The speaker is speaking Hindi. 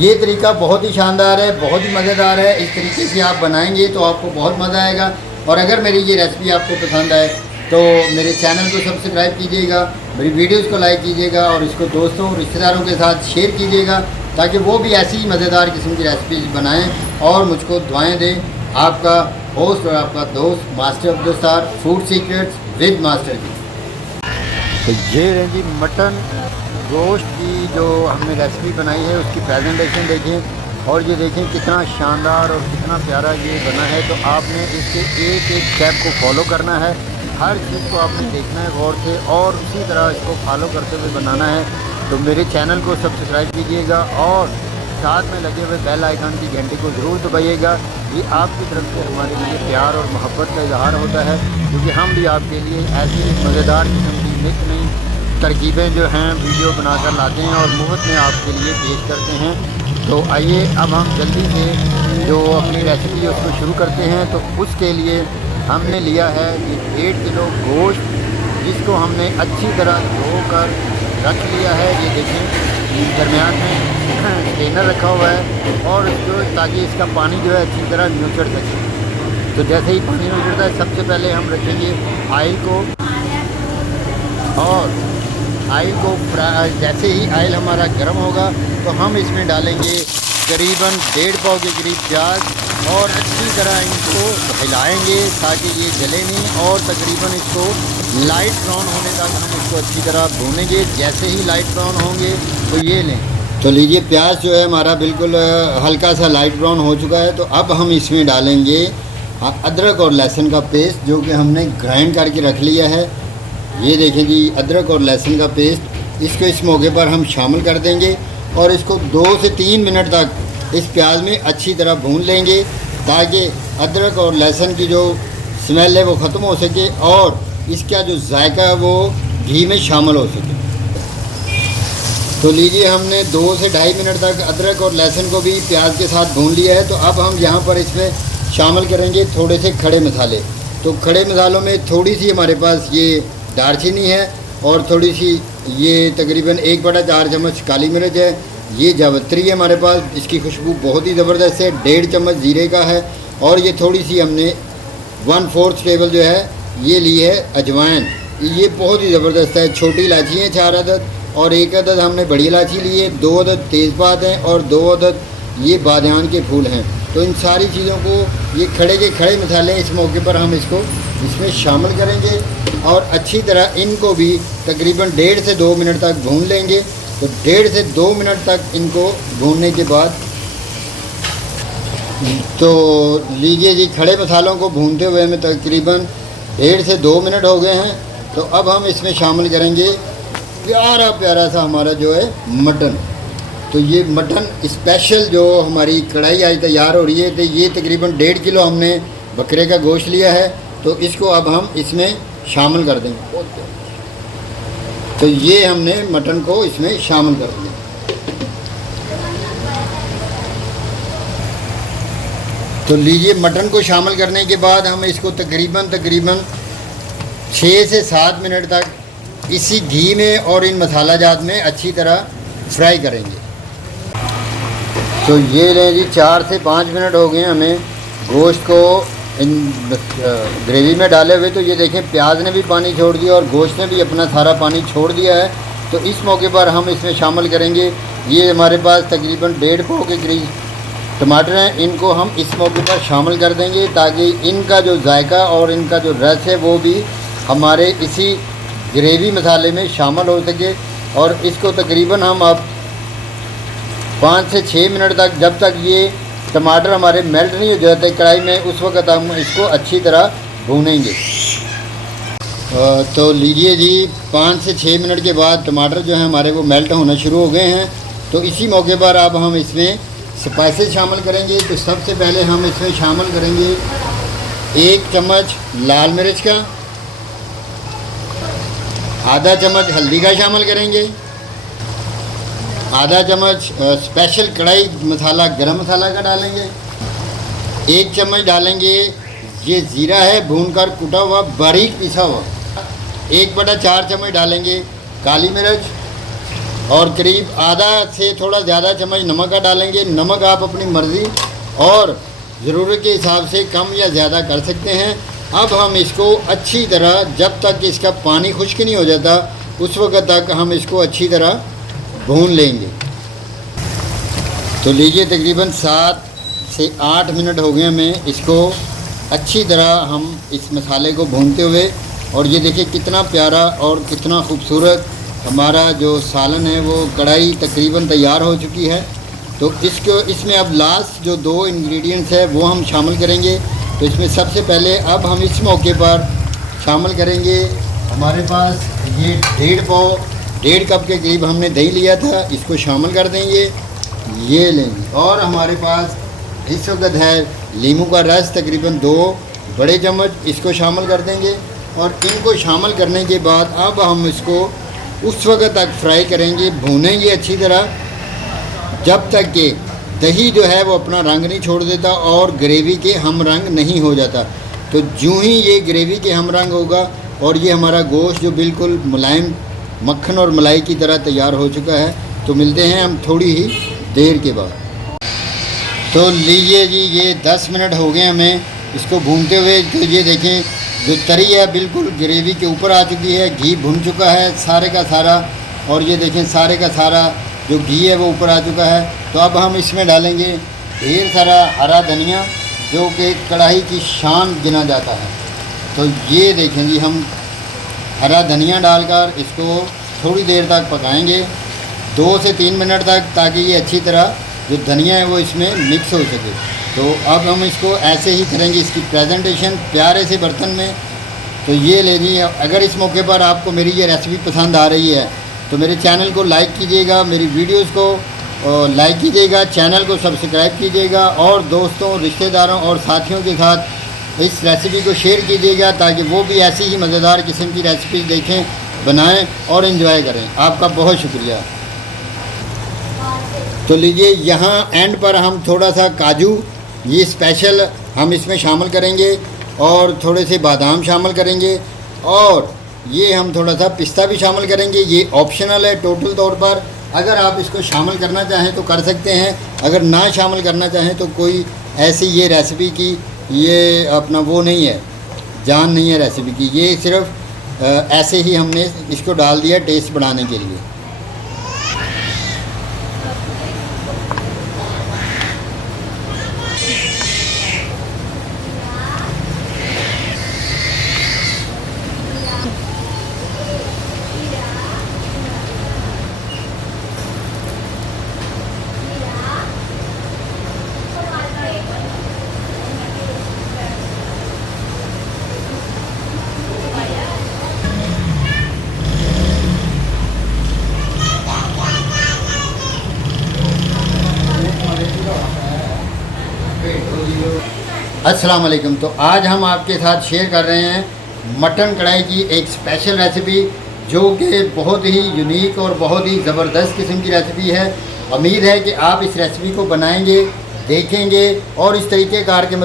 ये तरीका बहुत ही शानदार है, बहुत ही मज़ेदार है। इस तरीके से आप बनाएंगे तो आपको बहुत मज़ा आएगा। और अगर मेरी ये रेसिपी आपको पसंद आए तो मेरे चैनल को सब्सक्राइब कीजिएगा, मेरी वीडियोस को लाइक कीजिएगा और इसको दोस्तों रिश्तेदारों के साथ शेयर कीजिएगा ताकि वो भी ऐसी ही मज़ेदार किस्म की रेसिपीज बनाएं और मुझको दुआएं दें। आपका होस्ट और आपका दोस्त master Abdul Sattar, food secrets with master ji. तो ये है जी मटन रोस्ट की जो हमने रेसिपी बनाई है, उसकी प्रेजेंटेशन देखें और ये देखें कितना शानदार और कितना प्यारा ये बना है। तो आपने इसके एक एक स्टेप को फॉलो करना है, हर चीज़ को आपने देखना है गौर से और उसी तरह इसको फॉलो करते हुए बनाना है। तो मेरे चैनल को सब्सक्राइब कीजिएगा और साथ में लगे हुए बेल आइकन की घंटी को ज़रूर दबाइएगा। ये आपकी तरफ से हमारे लिए प्यार और मोहब्बत का इजहार होता है, क्योंकि हम भी आपके लिए ऐसी मज़ेदार किस्म की नित नई तरकीबें जो हैं वीडियो बनाकर लाते हैं और मुफ्त में आपके लिए पेश करते हैं। तो आइए अब हम जल्दी से जो अपनी रेसिपी है उसको शुरू करते हैं। तो उसके लिए हमने लिया है कि 1.5 किलो गोश्त, जिसको हमने अच्छी तरह धोकर रख लिया है। ये देखें दरमियान में स्ट्रेनर रखा हुआ है और इसको ताकि इसका पानी जो है अच्छी तरह न्यूचड़ सके। तो जैसे ही पानी न्यूचड़ता है सबसे पहले हम रखेंगे आयल को, और आयल को जैसे ही आयल हमारा गर्म होगा तो हम इसमें डालेंगे करीबन 1.5 पाव के करीब प्याज और अच्छी तरह इनको हिलाएंगे ताकि ये जले नहीं, और तकरीबन इसको लाइट ब्राउन होने तक हम इसको अच्छी तरह भूनेंगे। जैसे ही लाइट ब्राउन होंगे तो ये लें। तो लीजिए प्याज जो है हमारा बिल्कुल हल्का सा लाइट ब्राउन हो चुका है। तो अब हम इसमें डालेंगे अदरक और लहसुन का पेस्ट, जो कि हमने ग्राइंड करके रख लिया है। ये देखें जी अदरक और लहसुन का पेस्ट, इसको इस मौके पर हम शामिल कर देंगे और इसको 2 से 3 मिनट तक इस प्याज में अच्छी तरह भून लेंगे ताकि अदरक और लहसुन की जो स्मेल है वो ख़त्म हो सके और इसका जो जायका है वो घी में शामिल हो सके। तो लीजिए हमने 2 से 2.5 मिनट तक अदरक और लहसुन को भी प्याज के साथ भून लिया है। तो अब हम यहाँ पर इसमें शामिल करेंगे थोड़े से खड़े मसाले। तो खड़े मसालों में थोड़ी सी हमारे पास ये दालचीनी है और थोड़ी सी ये तकरीबन 1/4 चम्मच काली मिर्च है। ये जावित्री है हमारे पास, इसकी खुशबू बहुत ही ज़बरदस्त है। 1.5 चम्मच जीरे का है और ये थोड़ी सी हमने 1/4 टेबल जो है ये ली है अजवाइन, ये बहुत ही ज़बरदस्त है। छोटी इलायची है 4 अदद और 1 अदद हमने बड़ी इलायची ली है, 2 अदद तेज़पात हैं और 2 अदद ये बादयान के फूल हैं। तो इन सारी चीज़ों को ये खड़े के खड़े मसाले इस मौके पर हम इसको इसमें शामिल करेंगे और अच्छी तरह इनको भी तकरीबन 1.5 से 2 मिनट तक भून लेंगे। तो 1.5 से 2 मिनट तक इनको भूनने के बाद तो लीजिए जी खड़े मसालों को भूनते हुए हमें तकरीबन 1.5 से 2 मिनट हो गए हैं। तो अब हम इसमें शामिल करेंगे प्यारा प्यारा सा हमारा जो है मटन। तो ये मटन स्पेशल जो हमारी कढ़ाई आज तैयार हो रही है, तो ये तकरीबन 1.5 किलो हमने बकरे का गोश्त लिया है। तो इसको अब हम इसमें शामिल कर देंगे। तो ये हमने मटन को इसमें शामिल कर दिया। तो लीजिए मटन को शामिल करने के बाद हम इसको तकरीबन 6 से 7 मिनट तक इसी घी में और इन मसाला जात में अच्छी तरह फ्राई करेंगे। तो ये लें जी 4 से 5 मिनट हो गए हमें गोश्त को इन ग्रेवी में डाले हुए। तो ये देखें प्याज ने भी पानी छोड़ दिया और गोश्त ने भी अपना सारा पानी छोड़ दिया है। तो इस मौके पर हम इसमें शामिल करेंगे, ये हमारे पास तकरीबन 1.5 पाव के करीब टमाटर हैं, इनको हम इस मौके पर शामिल कर देंगे ताकि इनका जो जायका और इनका जो रस है वो भी हमारे इसी ग्रेवी मसाले में शामिल हो सके। और इसको तकरीबन हम अब 5 से 6 मिनट तक, जब तक ये टमाटर हमारे मेल्ट नहीं हो जाते कढ़ाई में, उस वक्त हम इसको अच्छी तरह भूनेंगे। तो लीजिए जी 5 से 6 मिनट के बाद टमाटर जो है हमारे वो मेल्ट होना शुरू हो गए हैं। तो इसी मौके पर अब हम इसमें स्पाइसेस शामिल करेंगे। तो सबसे पहले हम इसमें शामिल करेंगे 1 चम्मच लाल मिर्च का, आधा चम्मच हल्दी का शामिल करेंगे, आधा चम्मच स्पेशल कढ़ाई मसाला गरम मसाला का डालेंगे, 1 चम्मच डालेंगे ये ज़ीरा है भूनकर कुटा हुआ बारीक पिसा हुआ, 1/4 चम्मच डालेंगे काली मिर्च और करीब आधा से थोड़ा ज़्यादा चम्मच नमक का डालेंगे। नमक आप अपनी मर्ज़ी और ज़रूरत के हिसाब से कम या ज़्यादा कर सकते हैं। अब हम इसको अच्छी तरह, जब तक इसका पानी खुश्क नहीं हो जाता उस वक्त तक हम इसको अच्छी तरह भून लेंगे। तो लीजिए तकरीबन 7 से 8 मिनट हो गए हमें इसको अच्छी तरह हम इस मसाले को भूनते हुए। और ये देखिए कितना प्यारा और कितना खूबसूरत हमारा जो सालन है वो कढ़ाई तकरीबन तैयार हो चुकी है। तो इसमें अब लास्ट जो 2 इंग्रेडिएंट्स है वो हम शामिल करेंगे। तो इसमें सबसे पहले अब हम इस मौके पर शामिल करेंगे, हमारे पास ये 1.5 कप के करीब हमने दही लिया था, इसको शामिल कर देंगे। ये लेंगे और हमारे पास इस वक्त है नींबू का रस तकरीबन 2 बड़े चम्मच, इसको शामिल कर देंगे। और इनको शामिल करने के बाद अब हम इसको उस वक्त तक फ्राई करेंगे, भूनेंगे अच्छी तरह जब तक कि दही जो है वो अपना रंग नहीं छोड़ देता और ग्रेवी के हम रंग नहीं हो जाता। तो यूँ ही ये ग्रेवी के हम रंग होगा और ये हमारा गोश्त जो बिल्कुल मुलायम मक्खन और मलाई की तरह तैयार हो चुका है। तो मिलते हैं हम थोड़ी ही देर के बाद। तो लीजिए जी, ये 10 मिनट हो गए हमें इसको भूनते हुए। तो ये देखें जो तरी है बिल्कुल ग्रेवी के ऊपर आ चुकी है, घी भुन चुका है सारे का सारा। और ये देखें सारे का सारा जो घी है वो ऊपर आ चुका है। तो अब हम इसमें डालेंगे ढेर सारा हरा धनिया जो कि कढ़ाई की शान गिना जाता है। तो ये देखें जी, हम हरा धनिया डालकर इसको थोड़ी देर तक पकाएंगे, 2 से 3 मिनट तक, ताकि ये अच्छी तरह जो धनिया है वो इसमें मिक्स हो सके। तो अब हम इसको ऐसे ही करेंगे, इसकी प्रेजेंटेशन प्यारे से बर्तन में। तो ये ले लीजिए। अगर इस मौके पर आपको मेरी ये रेसिपी पसंद आ रही है तो मेरे चैनल को लाइक कीजिएगा, मेरी वीडियोस को लाइक कीजिएगा, चैनल को सब्सक्राइब कीजिएगा और दोस्तों, रिश्तेदारों और साथियों के साथ इस रेसिपी को शेयर कीजिएगा ताकि वो भी ऐसी ही मज़ेदार किस्म की रेसिपी देखें, बनाएं और इन्जॉय करें। आपका बहुत शुक्रिया। तो लीजिए, यहाँ एंड पर हम थोड़ा सा काजू, ये स्पेशल हम इसमें शामिल करेंगे और थोड़े से बादाम शामिल करेंगे और ये हम थोड़ा सा पिस्ता भी शामिल करेंगे। ये ऑप्शनल है टोटल तौर पर, अगर आप इसको शामिल करना चाहें तो कर सकते हैं, अगर ना शामिल करना चाहें तो कोई ऐसी ये रेसिपी की ये अपना वो नहीं है, जान नहीं है रेसिपी की। ये सिर्फ ऐसे ही हमने इसको डाल दिया टेस्ट बढ़ाने के लिए। अस्सलाम वालेकुम। तो आज हम आपके साथ शेयर कर रहे हैं मटन कढ़ाई की एक स्पेशल रेसिपी जो कि बहुत ही यूनिक और बहुत ही ज़बरदस्त किस्म की रेसिपी है। उम्मीद है कि आप इस रेसिपी को बनाएंगे, देखेंगे और इस तरीक़ेकार के